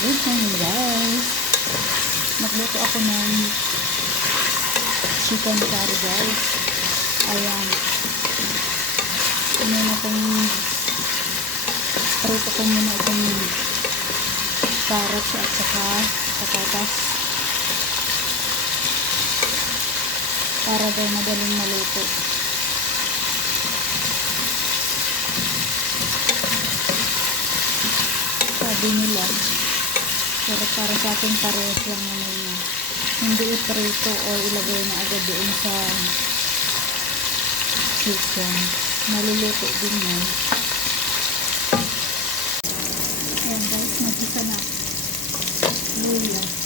Good morning guys. Magluto ako ng chicken curry guys. Ayan. Ano na itong prito ko muna itong carrots at saka patatas. Para daw madaling maluto. Sabi nila, pero para sa akin parehas lang naman niya. Hindi iprito o ilagay na agad doon sa chicken. Maluluto din yan. Ayan guys, magkisa na. Luya.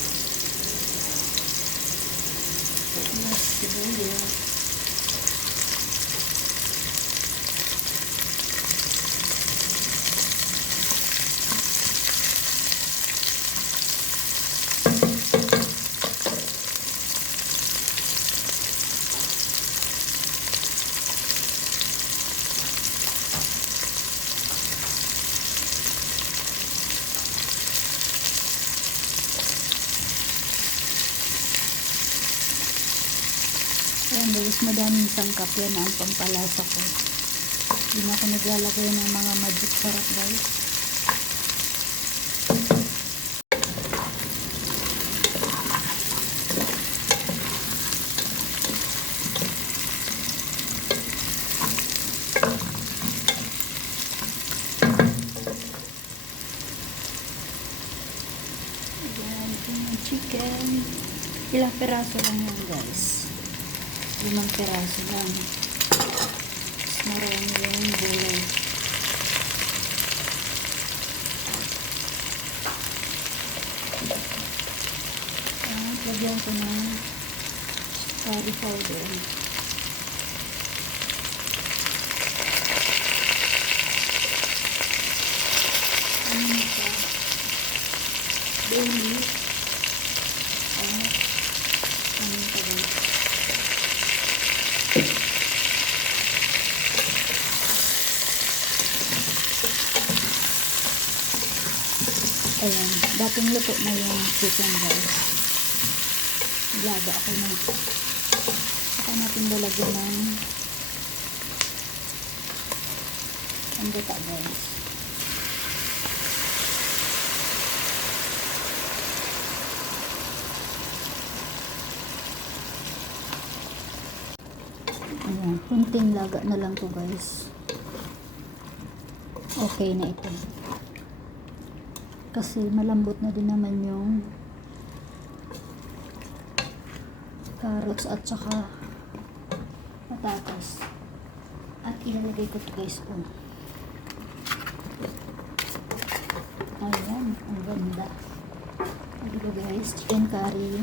Guys, madaming sangkap yan ang pampalasa ko. Hindi na ako naglalagay ng mga magic sarap guys. Ayan, chicken. Ilang peraso lang yan guys. Limang peraso lang. Mas marami yung gulay. At lagyan ko ng curry powder. Ano na siya? Bailey. At ano pa guys? Ayan, dating luto na yung chicken guys. Ilaga ako na. Saka natin lalagyan ng ang buta guys. Ayan, kunting laga na lang to guys. Okay na ito. Kasi malambot na din naman yung carrots at saka patatas. At ilalagay ko ito guys po. Ayan, ang ganda. Ito guys, chicken curry.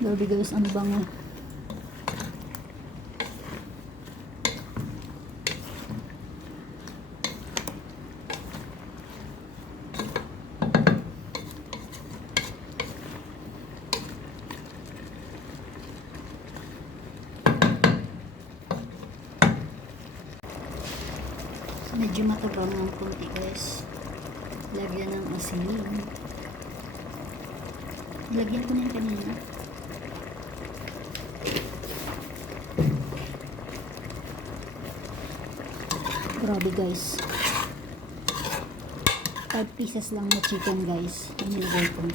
Grabe guys, ang bango. Medyo matabang ng konti guys. Lagyan ng asin. Lagyan ko na yung kanina. Grabe guys. 5 pieces lang na chicken guys. Nilagay ko.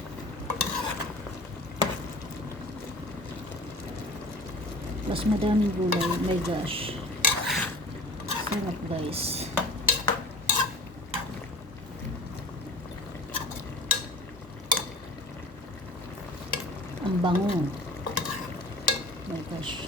Mas madaming gulay. My gosh. Sarap guys. Ang bango. My gosh.